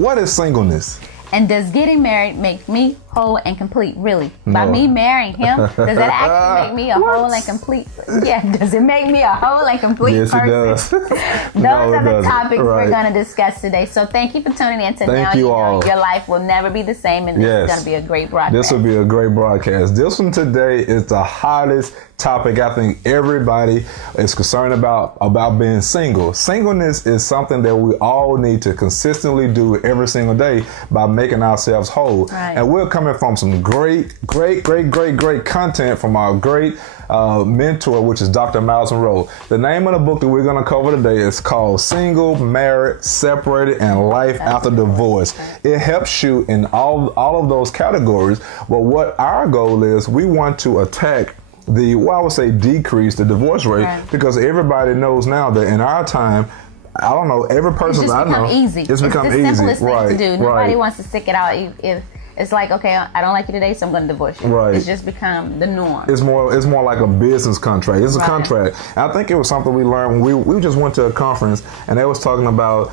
what is singleness? And does getting married make me whole and complete? Really? No. By me marrying him, does that actually make me a whole and complete? Yeah, does it make me a whole and complete person? Yes, it does. Those are the topics we're going to discuss today. So thank you for tuning in to Now You Know. Your life will never be the same, and this is going to be a great broadcast. This will be a great broadcast. This one today is the hottest topic I think everybody is concerned about being single. Singleness is something that we all need to consistently do every single day by making ourselves whole. Right. And we're coming from some great content from our great mentor, which is Dr. Miles Monroe. The name of the book that we're going to cover today is called Single, Married, Separated, and Life After Divorce. It helps you in all of those categories. But what our goal is, we want to attack decrease the divorce rate, because everybody knows now that in our time, I don't know, every person I know, it's become easy. It's the simplest thing to do. Nobody wants to stick it out. If it's like, okay, I don't like you today, so I'm going to divorce you. Right. It's just become the norm. It's more like a business contract. It's a contract. And I think it was something we learned when we just went to a conference, and they was talking about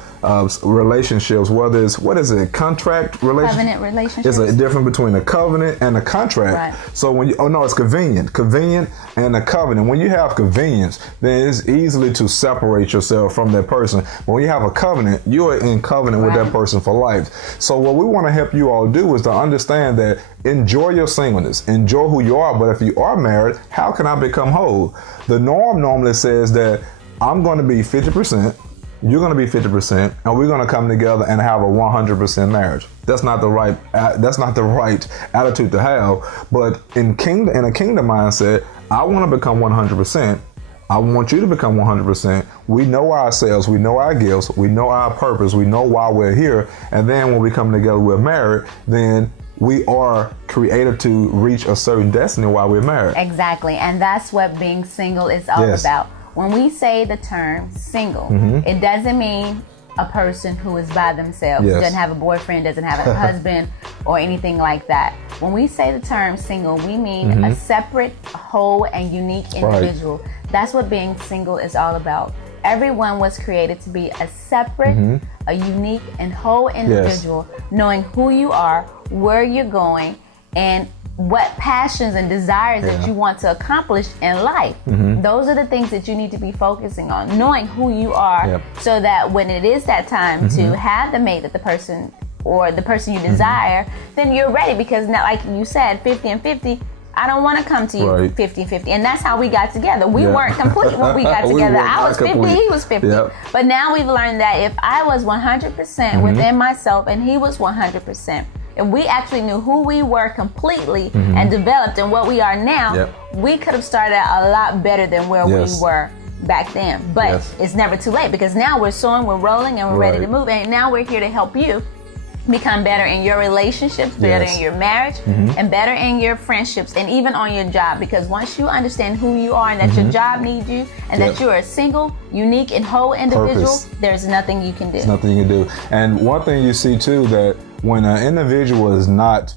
relationships, whether it's, contract relationship? Covenant relationships. It's a difference between a covenant and a contract. Right. So when it's convenient and a covenant. When you have convenience, then it's easily to separate yourself from that person. But when you have a covenant, you are in covenant with that person for life. So what we want to help you all do is to understand that enjoy your singleness, enjoy who you are. But if you are married, how can I become whole? The norm normally says that I'm going to be 50%. You're going to be 50%, and we're going to come together and have a 100% marriage. That's not the right attitude to have. But in a kingdom mindset, I want to become 100%. I want you to become 100%. We know ourselves, we know our gifts, we know our purpose, we know why we're here. And then when we come together, we're married, then we are created to reach a certain destiny while we're married. Exactly, and that's what being single is all about. When we say the term single, it doesn't mean a person who is by themselves, doesn't have a boyfriend, doesn't have a husband, or anything like that. When we say the term single, we mean a separate, whole, and unique individual. Right. That's what being single is all about. Everyone was created to be a separate, a unique, and whole individual, knowing who you are, where you're going, and what passions and desires that you want to accomplish in life. Those are the things that you need to be focusing on, knowing who you are, so that when it is that time to have the mate that the person or the person you desire, then you're ready. Because now, like you said, 50 and 50, I don't want to come to you 50-50. And that's how we got together. We weren't complete when we got together. I was 50, he was 50. But now we've learned that if I was 100% within myself and he was 100%, if we actually knew who we were completely and developed and what we are now, we could have started out a lot better than where we were back then. But it's never too late, because now we're sowing, we're rolling, and we're ready to move. And now we're here to help you become better in your relationships, better in your marriage, and better in your friendships, and even on your job. Because once you understand who you are and that your job needs you, and that you're a single, unique, and whole individual, there's nothing you can do. There's nothing you can do. And one thing you see too, that when an individual is not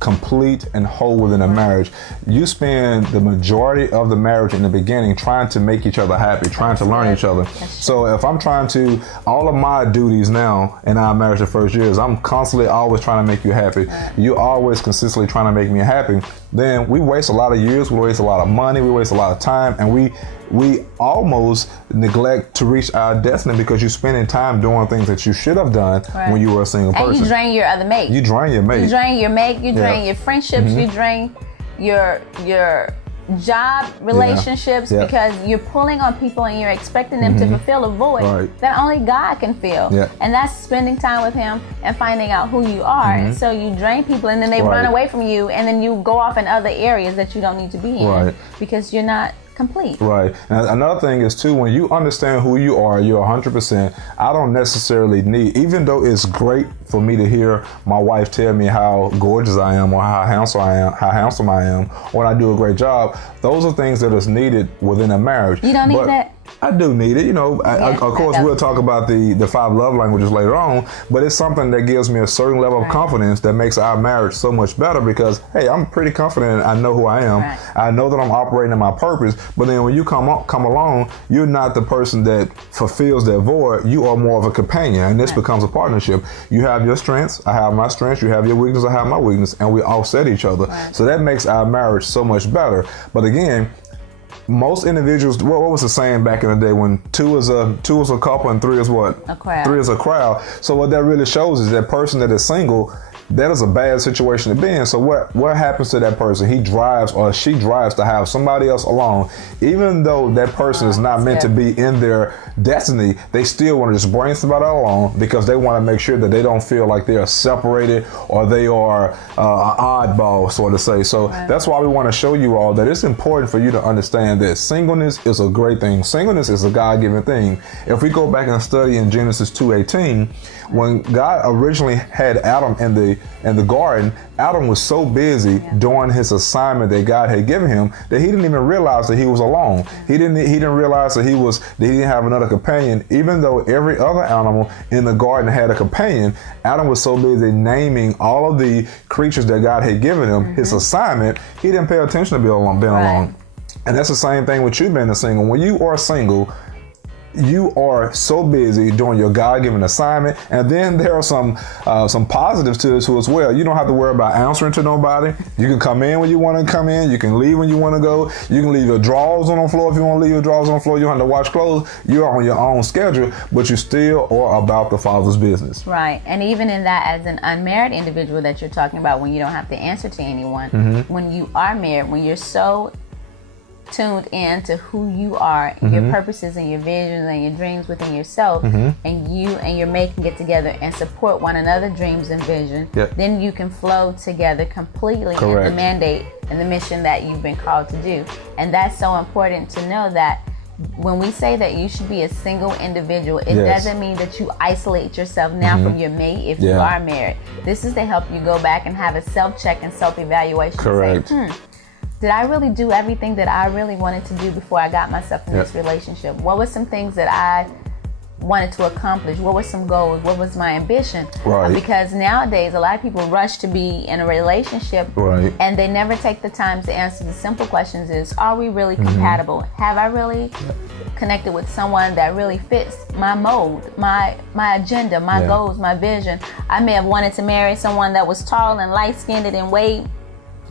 complete and whole within a marriage, you spend the majority of the marriage in the beginning trying to make each other happy, trying to learn each other. So if I'm trying to, all of my duties now in our marriage the first years, I'm constantly always trying to make you happy. You always consistently trying to make me happy. Then we waste a lot of years, we waste a lot of money, we waste a lot of time, and we almost neglect to reach our destiny because you're spending time doing things that you should have done when you were a single person. And you drain your other mate. You drain your mate. You drain your mate, you drain your friendships, you drain your job relationships, because you're pulling on people and you're expecting them to fulfill a void that only God can fill. And that's spending time with Him and finding out who you are. And so you drain people, and then they run away from you, and then you go off in other areas that you don't need to be in because you're not complete. Right. And another thing is too, when you understand who you are, you're 100%. I don't necessarily need, even though it's great for me to hear my wife tell me how gorgeous I am, or how handsome I am, or I do a great job. Those are things that is needed within a marriage. You don't need that. I do need it. Of course, we'll talk about the 5 love languages later on, but it's something that gives me a certain level of confidence that makes our marriage so much better because, hey, I'm pretty confident. I know who I am. Right. I know that I'm operating in my purpose. But then when you come along, you're not the person that fulfills that void. You are more of a companion, and this becomes a partnership. You have your strengths. I have my strengths. You have your weakness. I have my weakness, and we offset each other. Right. So that makes our marriage so much better. But again, most individuals, what was the saying back in the day when two is a couple and 3 is what? A crowd. 3 is a crowd. So what that really shows is that person that is single, that is a bad situation to be in. So what happens to that person? He drives or she drives to have somebody else along. Even though that person is not meant to be in their destiny, they still want to just bring somebody along because they want to make sure that they don't feel like they are separated or they are an oddball, so to say. So that's why we want to show you all that it's important for you to understand that singleness is a great thing. Singleness is a God-given thing. If we go back and study in Genesis 2:18, when God originally had Adam in the garden, Adam was so busy doing his assignment that God had given him that he didn't even realize that he was alone. He didn't realize that he didn't have another companion. Even though every other animal in the garden had a companion, Adam was so busy naming all of the creatures that God had given him his assignment, he didn't pay attention to being alone. And that's the same thing with you being a single. When you are single, you are so busy doing your God-given assignment, and then there are some positives to this too as well. You don't have to worry about answering to nobody. You can come in when you want to come in. You can leave when you want to go. You can leave your drawers on the floor if you want to leave your drawers on the floor. You don't have to wash clothes. You're on your own schedule, but you still are about the Father's business. Right, and even in that, as an unmarried individual that you're talking about, when you don't have to answer to anyone, when you are married, when you're so tuned in to who you are, your purposes and your visions and your dreams within yourself, and you and your mate can get together and support one another's dreams and vision, then you can flow together completely in the mandate and the mission that you've been called to do. And that's so important to know that when we say that you should be a single individual, it doesn't mean that you isolate yourself now from your mate if you are married. This is to help you go back and have a self-check and self-evaluation. Correct. And say, did I really do everything that I really wanted to do before I got myself in this relationship? What were some things that I wanted to accomplish? What were some goals? What was my ambition? Right. Because nowadays, a lot of people rush to be in a relationship and they never take the time to answer the simple questions is, are we really compatible? Have I really connected with someone that really fits my mold, my agenda, my goals, my vision? I may have wanted to marry someone that was tall and light-skinned and weighed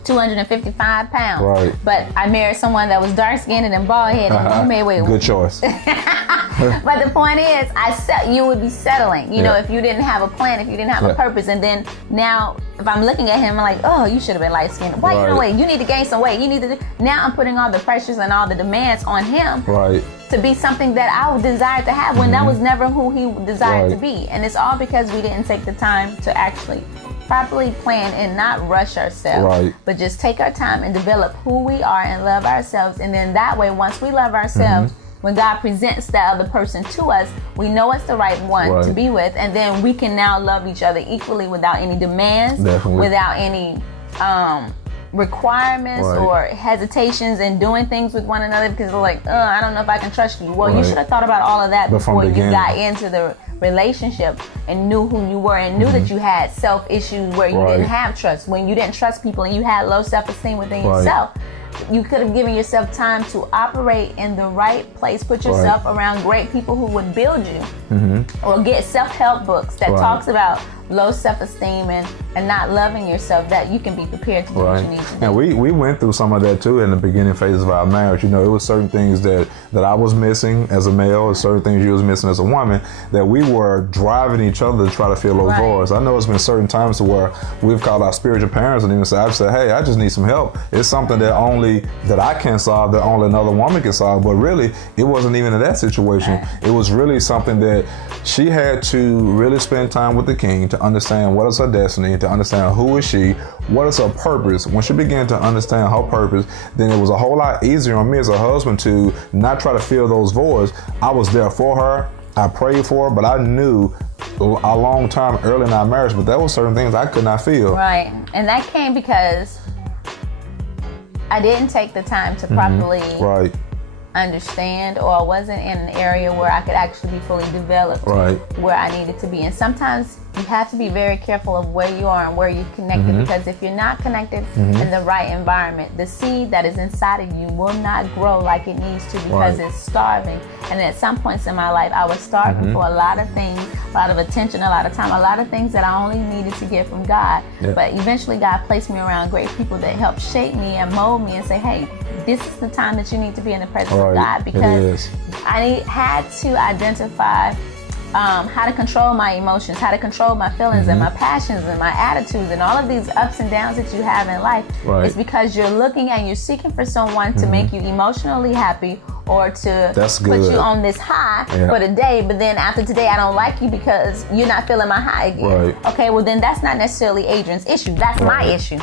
255 pounds, but I married someone that was dark-skinned and bald-headed. You may weigh good choice. But the point is, you would be settling, you know, if you didn't have a plan, if you didn't have a purpose. And then now, if I'm looking at him, I'm like, oh, you should have been light-skinned. Why you know wait? You need to gain some weight. You need to. Now I'm putting all the pressures and all the demands on him to be something that I would desire to have when that was never who he desired to be. And it's all because we didn't take the time to actually properly plan and not rush ourselves, but just take our time and develop who we are and love ourselves. And then that way, once we love ourselves, when God presents that other person to us, we know it's the right one to be with, and then we can now love each other equally without any demands, without any requirements or hesitations in doing things with one another because they're like, I don't know if I can trust you. Well, you should have thought about all of that before you got into the relationship and knew who you were and knew that you had self issues where you didn't have trust. When you didn't trust people and you had low self-esteem within yourself, you could have given yourself time to operate in the right place, put yourself around great people who would build you, or get self-help books that talks about low self-esteem and not loving yourself, that you can be prepared to do what you need to do. And we went through some of that too in the beginning phases of our marriage. You know, it was certain things that I was missing as a male, and certain things you was missing as a woman, that we were driving each other to try to fill those voids. I know it's been certain times to where we've called our spiritual parents and even said, I've said, hey, I just need some help. It's something that I can solve, that only another woman can solve. But really, it wasn't even in that situation. It was really something that she had to really spend time with the King to understand what is her destiny, to understand who is she, what is her purpose. When she began to understand her purpose, then it was a whole lot easier on me as a husband to not try to fill those voids. I was there for her. I prayed for her, but I knew a long time early in our marriage, but there were certain things I could not feel. Right. And that came because I didn't take the time to properly understand, or I wasn't in an area where I could actually be fully developed where I needed to be. And sometimes you have to be very careful of where you are and where you're connected, because if you're not connected in the right environment, the seed that is inside of you will not grow like it needs to, because it's starving. And at some points in my life, I was starving for a lot of things, a lot of attention, a lot of time, a lot of things that I only needed to get from God. But eventually God placed me around great people that helped shape me and mold me and say, hey, this is the time that you need to be in the presence of God, because I had to identify how to control my emotions, how to control my feelings and my passions and my attitudes and all of these ups and downs that you have in life. It's because you're looking and you're seeking for someone to make you emotionally happy, or to put you on this high for the day, but then after today I don't like you because you're not feeling my high again. Okay, well then that's not necessarily Adrian's issue. That's my issue.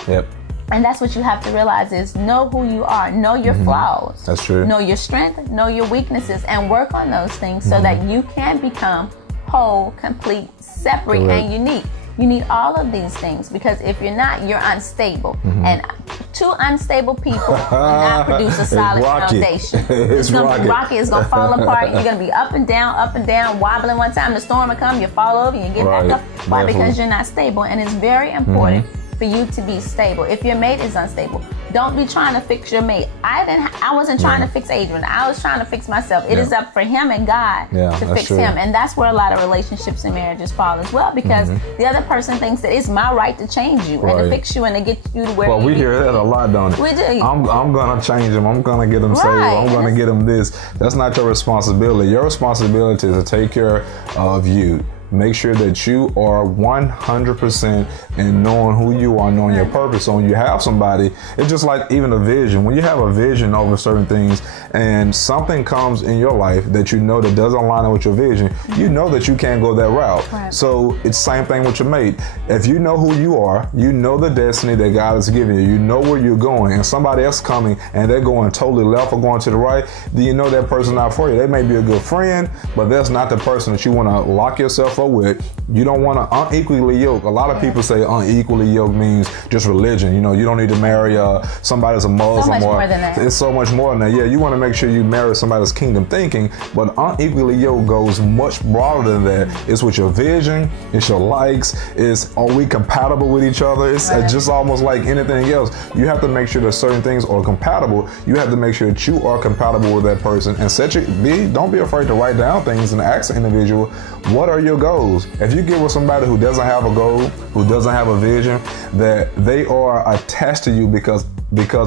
And that's what you have to realize is know who you are, know your flaws. That's true. Know your strength, know your weaknesses, and work on those things so that you can become whole, complete, separate, and unique. You need all of these things, because if you're not, you're unstable. And two unstable people will not produce a solid foundation. It's going to be rocky. It's going to fall apart. You're going to be up and down, wobbling. One time the storm will come, you fall over, you get back up. Why? Because you're not stable. And it's very important for you to be stable. If your mate is unstable, don't be trying to fix your mate. I wasn't trying to fix Adrian. I was trying to fix myself. It is up for him and God to fix him. And that's where a lot of relationships and marriages fall as well, because the other person thinks that it's my right to change you and to fix you and to get you to where you need to be. Well, we hear that a lot, don't it? We do. I'm going to change him. I'm going to get him saved. I'm going to get him this. That's not your responsibility. Your responsibility is to take care of you. Make sure that you are 100% in knowing who you are, knowing your purpose. So when you have somebody, it's just like even a vision. When you have a vision over certain things and something comes in your life that you know that doesn't line up with your vision, you know that you can't go that route. So it's the same thing with your mate. If you know who you are, you know the destiny that God has given you, you know where you're going, and somebody else coming and they're going totally left or going to the right, then you know that person's not for you. They may be a good friend, but that's not the person that you want to lock yourself up with. You don't want to unequally yoke. A lot of people say unequally yoke means just religion. You know, you don't need to marry somebody that's a Muslim. So much more than that. It's so much more than that. Yeah, you want to make sure you marry somebody that's kingdom thinking, but unequally yoked goes much broader than that. It's with your vision, it's your likes, it's are we compatible with each other? It's just almost like anything else. You have to make sure that certain things are compatible. You have to make sure that you are compatible with that person, and don't be afraid to write down things and ask the individual, what are your goals? If you get with somebody who doesn't have a goal, who doesn't have a vision, that they are attached to you because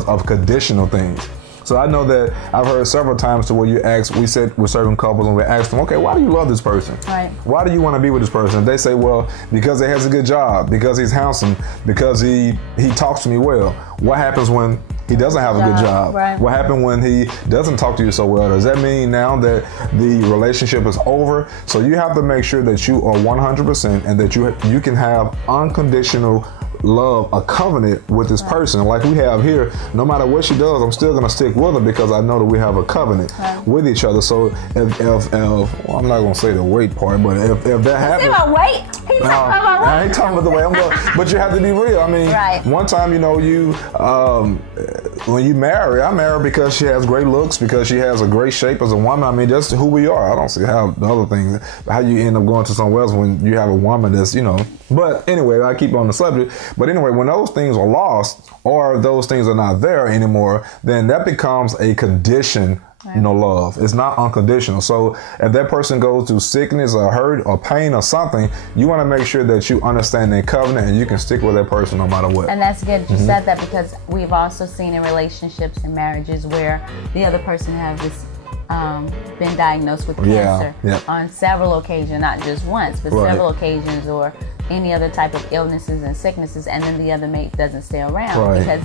of conditional things. So I know that I've heard several times to where we sit with certain couples and we ask them, okay, why do you love this person? Why do you want to be with this person? They say, well, because he has a good job, because he's handsome, because he talks to me well. What happens when he doesn't have a good job? What happened when he doesn't talk to you so well? Does that mean now that the relationship is over? So you have to make sure that you are 100% and that you can have unconditional love, a covenant with this person. Like we have here, no matter what she does, I'm still going to stick with her because I know that we have a covenant with each other. So if well, I'm not going to say the weight part, but if that happens. About weight? He's talking about weight. I ain't talking about the weight. But you have to be real. I mean, one time, you know, when you marry, I marry because she has great looks, because she has a great shape as a woman. I mean, that's who we are. I don't see how the other things, how you end up going to somewhere else when you have a woman that's, you know. But anyway, I keep on the subject. But anyway, when those things are lost or those things are not there anymore, then that becomes a condition. You know, love. It's not unconditional. So if that person goes through sickness or hurt or pain or something, you want to make sure that you understand their covenant and you can stick with that person no matter what. And that's good you said that, because we've also seen in relationships and marriages where the other person has this been diagnosed with cancer on several occasions, not just once, but several occasions, or any other type of illnesses and sicknesses, and then the other mate doesn't stay around because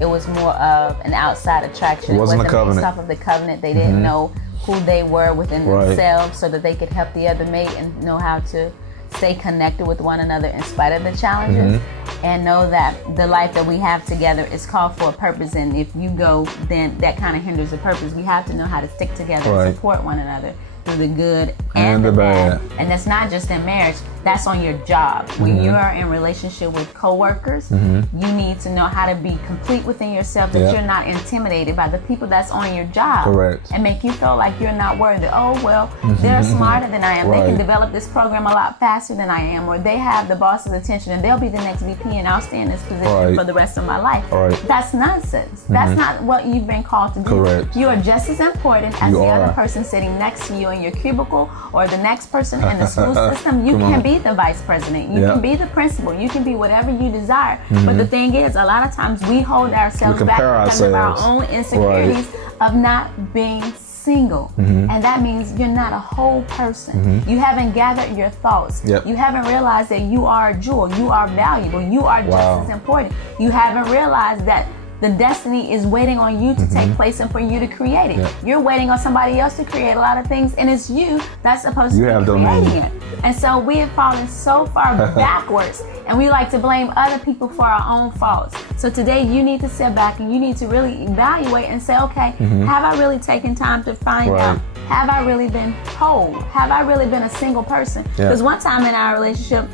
it was more of an outside attraction. It wasn't a covenant. Based off of the covenant, they didn't know who they were within themselves, so that they could help the other mate and know how to stay connected with one another in spite of the challenges, and know that the life that we have together is called for a purpose. And if you go, then that kind of hinders the purpose. We have to know how to stick together and support one another. through the good and the bad. And that's not just in marriage. That's on your job. When you are in relationship with coworkers, you need to know how to be complete within yourself, that you're not intimidated by the people that's on your job. Correct. And make you feel like you're not worthy. Oh, well, they're smarter than I am. They can develop this program a lot faster than I am. Or they have the boss's attention and they'll be the next VP and I'll stay in this position for the rest of my life. That's nonsense. That's not what you've been called to do. Correct. You are just as important as the other person sitting next to you in your cubicle, or the next person in the school system. You can be the vice president. You can be the principal. You can be whatever you desire. But the thing is, a lot of times we hold ourselves back because of our own insecurities of not being single. And that means you're not a whole person. You haven't gathered your thoughts. You haven't realized that you are a jewel. You are valuable. You are just as important. You haven't realized that the destiny is waiting on you to take place and for you to create it. You're waiting on somebody else to create a lot of things, and it's you that's supposed to be creating it. And so we have fallen so far backwards, and we like to blame other people for our own faults. So today you need to sit back and you need to really evaluate and say, okay, have I really taken time to find out? Have I really been whole? Have I really been a single person? Because one time in our relationship,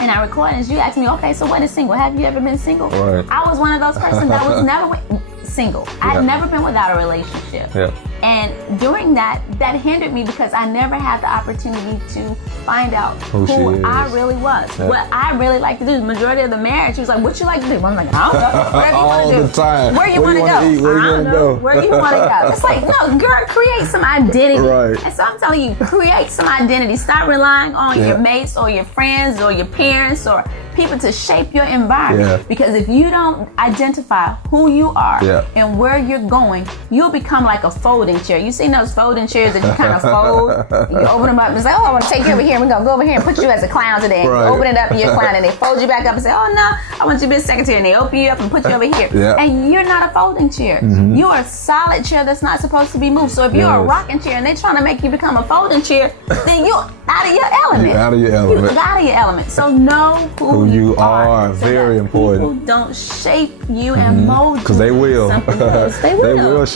in our recordings, you asked me, okay, so what is single? Have you ever been single? I was one of those persons that was never single. I had never been without a relationship. And during that hindered me because I never had the opportunity to find out who I really was. What I really like to do. The majority of the marriage, she was like, what you like to do? I'm like, I don't know. Whatever you want to do. All the time. Where you want to go? Where you want to go? Where do you want to go? It's like, no, girl, create some identity. And so I'm telling you, create some identity. Stop relying on your mates or your friends or your parents or people to shape your environment. Because if you don't identify who you are and where you're going, you'll become like a folding chair. You seen those folding chairs that you kind of fold? You open them up and say, oh, I want to take you over here. We're going to go over here and put you as a clown today. And you open it up and you're a clown, and they fold you back up and say, oh, no, I want you to be a secretary. And they open you up and put you over here. And you're not a folding chair. You are a solid chair that's not supposed to be moved. So if you're a rocking chair and they're trying to make you become a folding chair, then you're out of your element. You're out of your element. You're out of your element. So know who you are. So very important. People don't shape you and mold you. Because they will.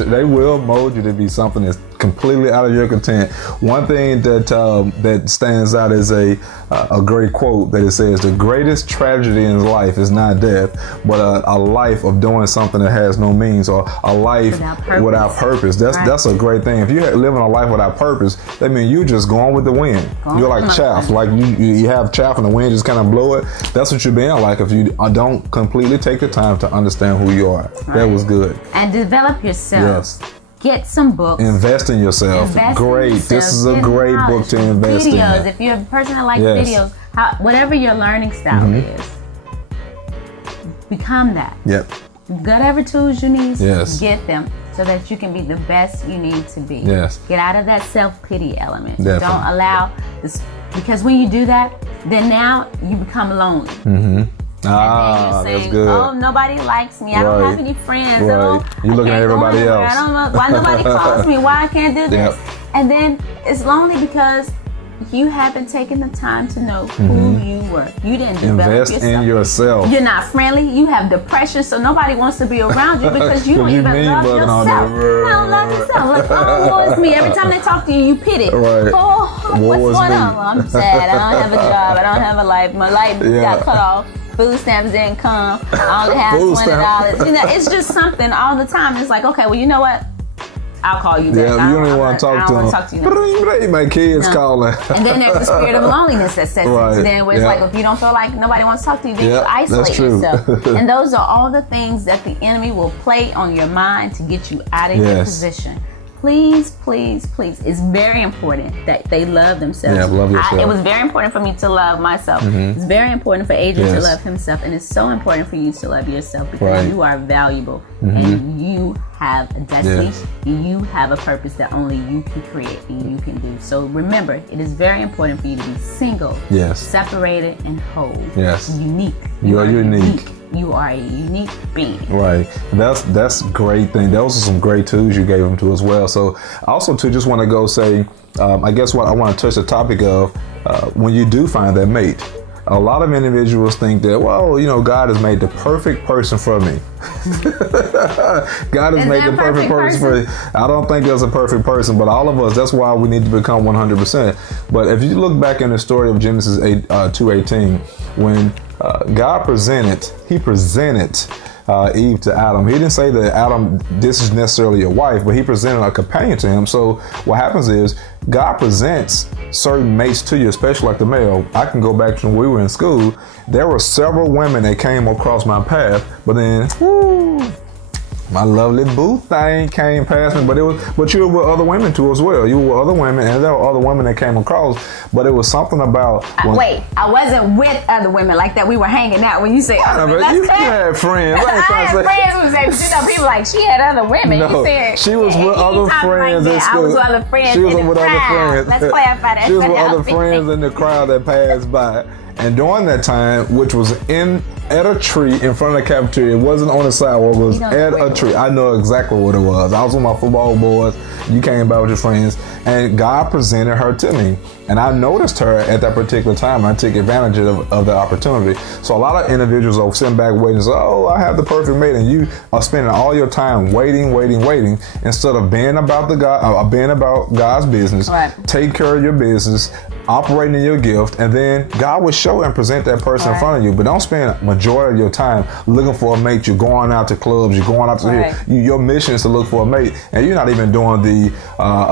They will mold you to be something that's completely out of your content. One thing that stands out is a great quote that it says, the greatest tragedy in life is not death, but a life of doing something that has no means, or a life without purpose. That's a great thing. If you're living a life without purpose, that means you're just going with the wind. You're like chaff. Like you have chaff and the wind just kind of blow it. That's what you're being like if you don't completely take the time to understand who you are. That was good. And develop yourself. Get some books. Invest in yourself. This is a great book to invest in. If you're a person that likes videos, whatever your learning style is, become that. Whatever tools you need, get them so that you can be the best you need to be. Get out of that self-pity element. Don't allow this, because when you do that, then now you become lonely. That's good. Oh, nobody likes me. I don't have any friends. You're looking at everybody else. I don't know why nobody calls me. Why I can't do this? And then it's lonely because you haven't taken the time to know who you were. You didn't develop yourself. Invest in yourself. You're not friendly. You have depression, so nobody wants to be around you because you don't even love yourself. You don't love yourself. Like, oh, woe is me. Every time they talk to you, you pity. Oh, what's going on? Well, I'm sad. I don't have a job. I don't have a life. My life got cut off. Food stamps didn't come. I only have $20. You know, it's just something all the time. It's like, okay, well, you know what? I'll call you back. You don't even want to talk to them. Talk to you my kids calling. And then there's the spirit of loneliness that sets in. Then where it's like, if you don't feel like nobody wants to talk to you, then you isolate yourself. And those are all the things that the enemy will play on your mind to get you out of your position. Please, please, please. It's very important that they love themselves. Love yourself. It was very important for me to love myself. It's very important for Adrian to love himself. And it's so important for you to love yourself because you are valuable and you have a destiny and you have a purpose that only you can create and you can do. So remember, it is very important for you to be single, separated, and whole. Unique. You are unique. You are a unique being. Right. That's a great thing. Those are some great tools you gave them to as well. So also too, just want to go say, I guess what I want to touch the topic of, when you do find that mate, a lot of individuals think that, well, you know, God has made the perfect person for me. God has made the perfect person for you. I don't think there's a perfect person, but all of us, that's why we need to become 100%. But if you look back in the story of Genesis 2:18, when God presented Eve to Adam. He didn't say that Adam, this is necessarily your wife, but he presented a companion to him. So what happens is God presents certain mates to you, especially like the male. I can go back to when we were in school. There were several women that came across my path, but then, my lovely boo thing came past me, but you were with other women too as well. You were with other women, and there were other women that came across, but it was something about. Wait, I wasn't with other women like that. We were hanging out. When you say other women, you had friends. I had friends who say, people like she had other women. No, you said she was with other friends in school. I was with other friends. She was in with the other crowd. friends. Let's clarify that. She was with other friends in the crowd that passed by. And during that time, which was at a tree in front of the cafeteria, it wasn't on the sidewalk, it was at a tree. I know exactly what it was. I was with my football boys. You came by with your friends, and God presented her to me. And I noticed her at that particular time. And I took advantage of the opportunity. So a lot of individuals are sitting back waiting, say, oh, I have the perfect mate, and you are spending all your time waiting, instead of being about God's business. Right. Take care of your business, operating in your gift, and then God will show and present that person in front of you. But don't spend majority of your time looking for a mate. You're going out to clubs, you're going out to here. Your mission is to look for a mate, and you're not even doing the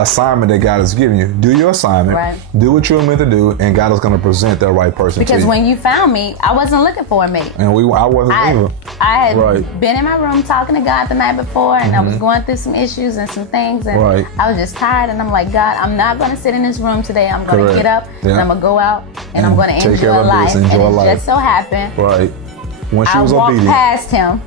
assignment that God has given you. Do your assignment, do what you're meant to do, and God is going to present that right person to you. Because when you found me, I wasn't looking for a mate. And I wasn't either. I had been in my room talking to God the night before, and I was going through some issues and some things, and I was just tired, and I'm like, God, I'm not going to sit in this room today. I'm going to get up, and I'm going to go out, and I'm going to enjoy life. And it just so happened, when she was I walked obedient. past him,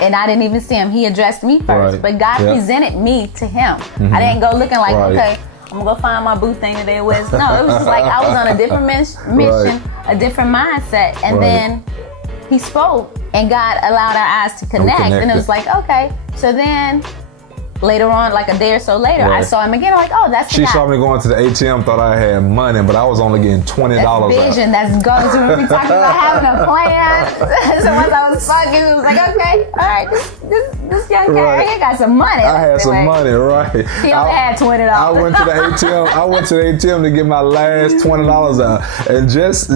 and I didn't even see him. He addressed me first, but God presented me to him. I didn't go looking like, okay, I'm gonna go find my boo thing today. No, it was just like I was on a different mission, a different mindset, and then he spoke, and God allowed our eyes to connect, and it was like, okay. So then later on, like a day or so later, I saw him again. I'm like, oh, that's the guy. She saw me going to the ATM, thought I had money, but I was only getting $20 that's vision, that's goals. Remember we talking about having a plan? So once I was fucking, it was like, okay, all right, this young cat here got some money. I had some money, He only had $20. I went to the ATM. I went to the ATM to get my last $20 out, and just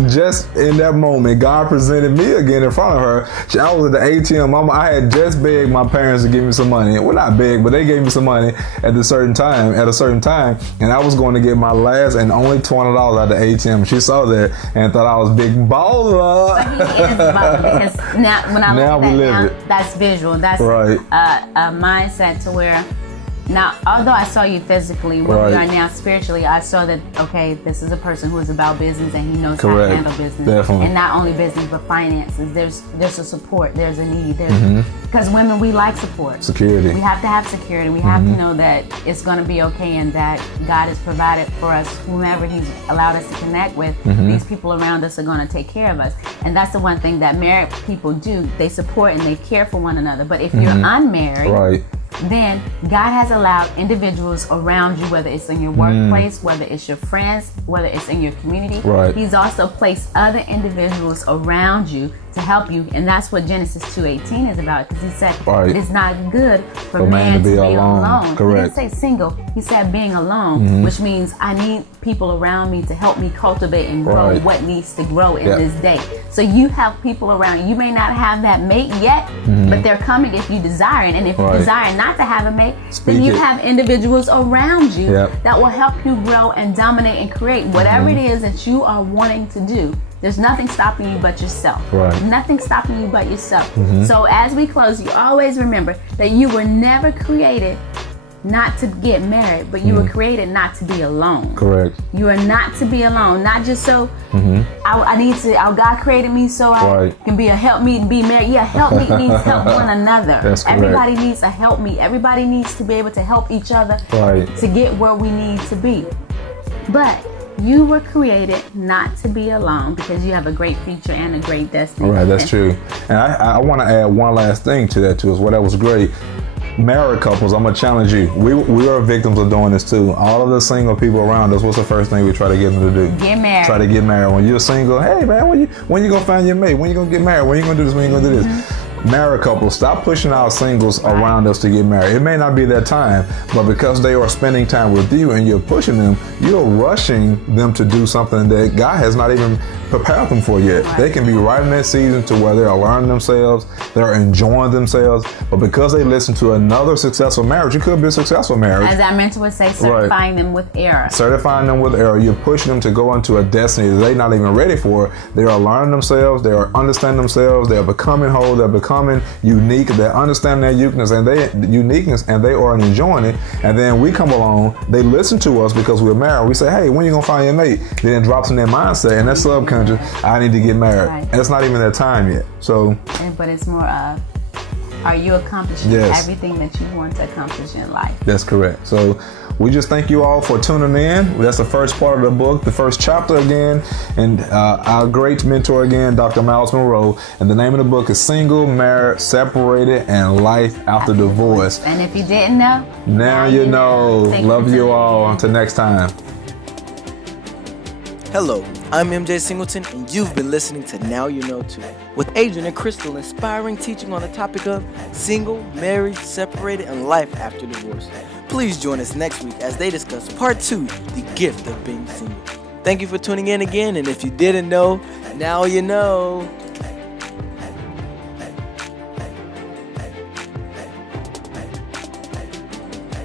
in that moment, God presented me again in front of her. I was at the ATM. I had just begged my parents to give me some money. Well, not beg, but they gave me some money at a certain time, and I was going to get my last and only $20 out of the ATM. She saw that and thought I was big baller. But he is baller, because now when I look at that, that's visual. That's a mindset to where now, although I saw you physically, where we are now spiritually, I saw that, okay, this is a person who is about business and he knows how to handle business. Definitely. And not only business, but finances. There's a support, there's a need. Because women, we like support. Security. We have to have security. We have to know that it's going to be okay and that God has provided for us, whomever he's allowed us to connect with, these people around us are going to take care of us. And that's the one thing that married people do. They support and they care for one another. But if you're unmarried, then God has allowed individuals around you, whether it's in your workplace, whether it's your friends, whether it's in your community. He's also placed other individuals around you to help you, and that's what Genesis 2:18 is about, because he said it is not good for man to be alone. Correct. He didn't say single, he said being alone, which means I need people around me to help me cultivate and grow what needs to grow in this day. So you have people around you. You may not have that mate yet, but they're coming if you desire it. And if you desire not to have a mate, then you have individuals around you that will help you grow and dominate and create whatever it is that you are wanting to do. There's nothing stopping you but yourself. Nothing stopping you but yourself. So as we close, you always remember that you were never created not to get married, but you were created not to be alone. Correct. You are not to be alone. Not just so I need to, God created me so I can be a helpmeet and be married. Yeah, helpmeet means help one another. That's correct. Everybody needs a helpmeet. Everybody needs to be able to help each other to get where we need to be. But you were created not to be alone, because you have a great future and a great destiny. Right, that's true. And I want to add one last thing to that too, as well. That was great. Married couples, I'm gonna challenge you. We are victims of doing this too. All of the single people around us, what's the first thing we try to get them to do? Get married. Try to get married. When you're single, hey man, when you gonna find your mate? When you gonna get married? When you gonna do this? When you gonna do this? married couples, stop pushing our singles around us to get married. It may not be their time, but because they are spending time with you and you're pushing them, you're rushing them to do something that God has not even prepared them for yet. They can be right in that season to where they're learning themselves, they're enjoying themselves, but because they listen to another successful marriage, it could be a successful marriage. As our mentor would say, certifying them with error. Certifying them with error. You're pushing them to go into a destiny that they're not even ready for. They are learning themselves, they are understanding themselves, they are becoming whole, they're becoming unique, they understand their uniqueness and they are enjoying it. And then we come along, they listen to us because we're married. We say, hey, when are you gonna find your mate? Then it drops in their mindset and that subconscious, I need to get married. And it's not even their time yet. So but it's more of, are you accomplishing everything that you want to accomplish in life? That's correct. So we just thank you all for tuning in. That's the first part of the book, the first chapter again, and our great mentor again, Dr. Miles Monroe. And the name of the book is Single, Married, Separated, and Life After Divorce. And if you didn't know, now you know. Love you all. Until next time. Hello, I'm MJ Singleton, and you've been listening to Now You Know Too, with Adrian and Crystal inspiring teaching on the topic of single, married, separated, and life after divorce. Please join us next week as they discuss part 2, the gift of being single. Thank you for tuning in again, and if you didn't know, now you know.